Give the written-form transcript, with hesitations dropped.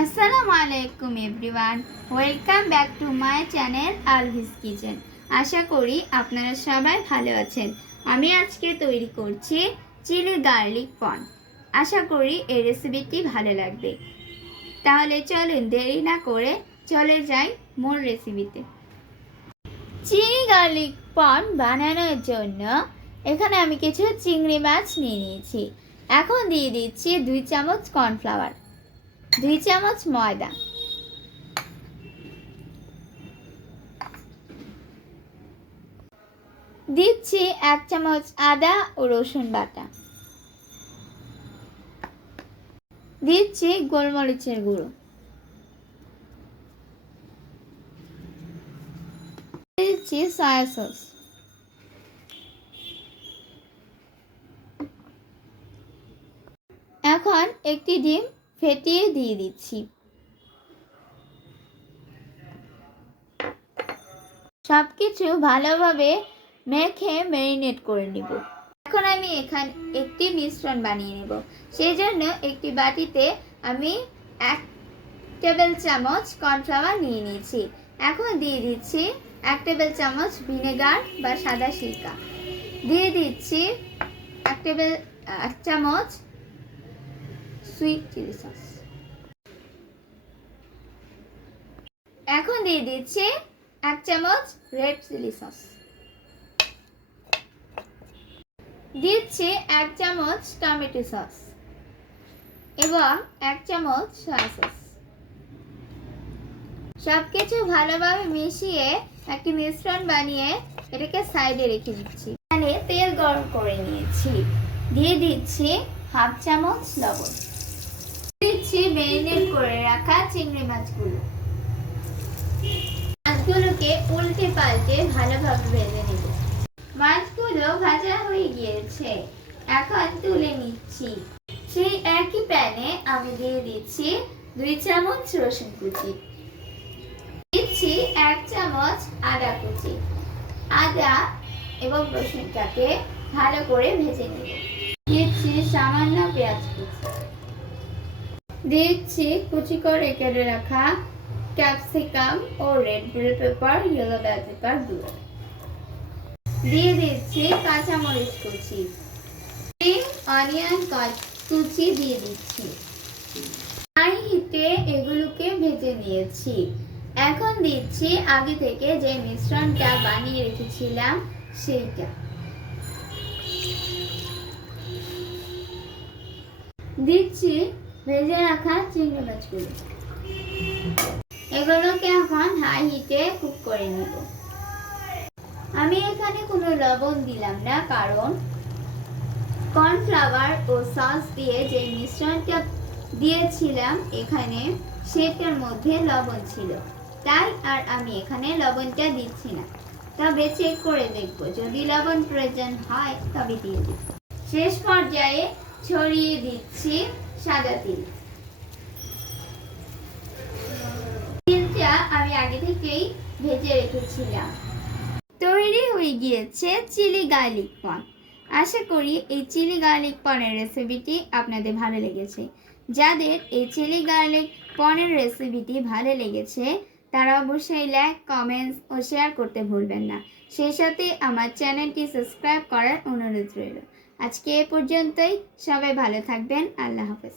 আসসালামু আলাইকুম everyone, welcome back to my channel Alvi's kitchen. আশা করি আপনারা সবাই ভালো আছেন। আমি আজকে তৈরি করছি চিলি গার্লিক পন। আশা করি এই রেসিপিটি ভালো লাগবে। তাহলে চলুন দেরি না করে চলে যাই মূল রেসিপিতে। চিলি গার্লিক পন বানানোর জন্য এখানে আমি কিছু চিংড়ি মাছ নিয়ে নিয়েছি। এখন দিয়ে দিচ্ছি 2 চামচ কর্নফ্লাওয়ার, 2 চামচ ময়দা, দিচ্ছি 1 চামচ আদা ও রসুন বাটা, দিচ্ছি গোলমরিচের গুঁড়ো, দিচ্ছি সয়া সস, এখন একটি ডিম ফেটিয়ে দিয়ে দিচ্ছি। সবকিছু ভালোভাবে মেখে ম্যারিনেট করে নিব। এখন আমি এখানে একটি মিশ্রণ বানিয়ে নেব। সেই জন্য একটি বাটিতে আমি 1 টেবিল চামচ কর্নফ্লাওয়ার নিয়ে নিয়েছি। এখন দিয়ে দিচ্ছি 1 টেবিল চামচ ভিনেগার বা সাদা সিরকা, দিয়ে দিচ্ছি 1 চামচ সুইট চিলি সস, এখন দিয়ে দিচ্ছি 1 চামচ রেড চিলি সস, দিচ্ছি 1 চামচ টমেটো সস এবং 1 চামচ সয়া সস। সবকিছু ভালোভাবে মিশিয়ে একটি মিশ্রণ বানিয়ে এটাকে সাইডে রেখে দিচ্ছি। এখানে তেল গরম করে নিয়েছি, দিয়ে দিচ্ছি 1/2 চামচ লবণ, দিচ্ছি ম্যারিনেট করে রাখা চিংড়ি মাছগুলো। মাছগুলোকে উল্টে পাল্টে ভালোভাবে ভেজে নেব। মাছগুলো ভাজা হয়ে গিয়েছে, এখন তুলে নিচ্ছি। সেই একই প্যানে আমি দিয়ে দিচ্ছি 2 চামচ রসুন কুচি, দিচ্ছি 1 চামচ আদা কুচি। আদা এবং রসুনটাকে ভালো করে ভেজে নেব। দিচ্ছি সামান্য পেঁয়াজ কুচি, দিচ্ছি কুচি করে কেটে রাখা ক্যাপসিকাম ও red bell pepper, yellow bell pepper গুঁড়ো, দিয়ে দিচ্ছি কাঁচামরিচ কুচি, অনিয়ন কুচি দিয়ে দিচ্ছি। হাই হিটে এগুলোকে ভেজে নিয়েছি। এখন দিচ্ছি আগে থেকে যে মিশ্রণটা বানিয়ে রেখেছিলাম সেইটা, দিচ্ছি ভেজে রাখা চিংড়ি মাছগুলো। এগুলোকে এখন হাই হিটে কুক করে নেব। আমি এখানে কোনো লবণ দিলাম না, কারণ কর্নফ্লাওয়ার ও সস দিয়ে যে মিশ্রণটা দিয়েছিলাম এখানে সেটার মধ্যে লবণ ছিল, তাই আর আমি এখানে লবণটা দিচ্ছি না। তবে চেক করে দেখব, যদি লবণ প্রয়োজন হয় তবে দিয়ে দিব। শেষ পর্যায়ে ছড়িয়ে দিচ্ছি সাদা তিল। তিলটা আমি আগে থেকেই ভেজে রেখেছিলাম। তৈরি হয়ে গিয়েছে চিলি গার্লিক পন। আশা করি এই চিলি গার্লিক পনের রেসিপিটি আপনাদের ভালো লেগেছে। যাদের এই চিলি গার্লিক পনের রেসিপিটি ভালো লেগেছে তারা অবশ্যই লাইক, কমেন্টস ও শেয়ার করতে ভুলবেন না। সেই সাথে আমার চ্যানেলটি সাবস্ক্রাইব করার অনুরোধ রইল। আজকে এ পর্যন্তই। সবাই ভালো থাকবেন। আল্লাহ হাফেজ।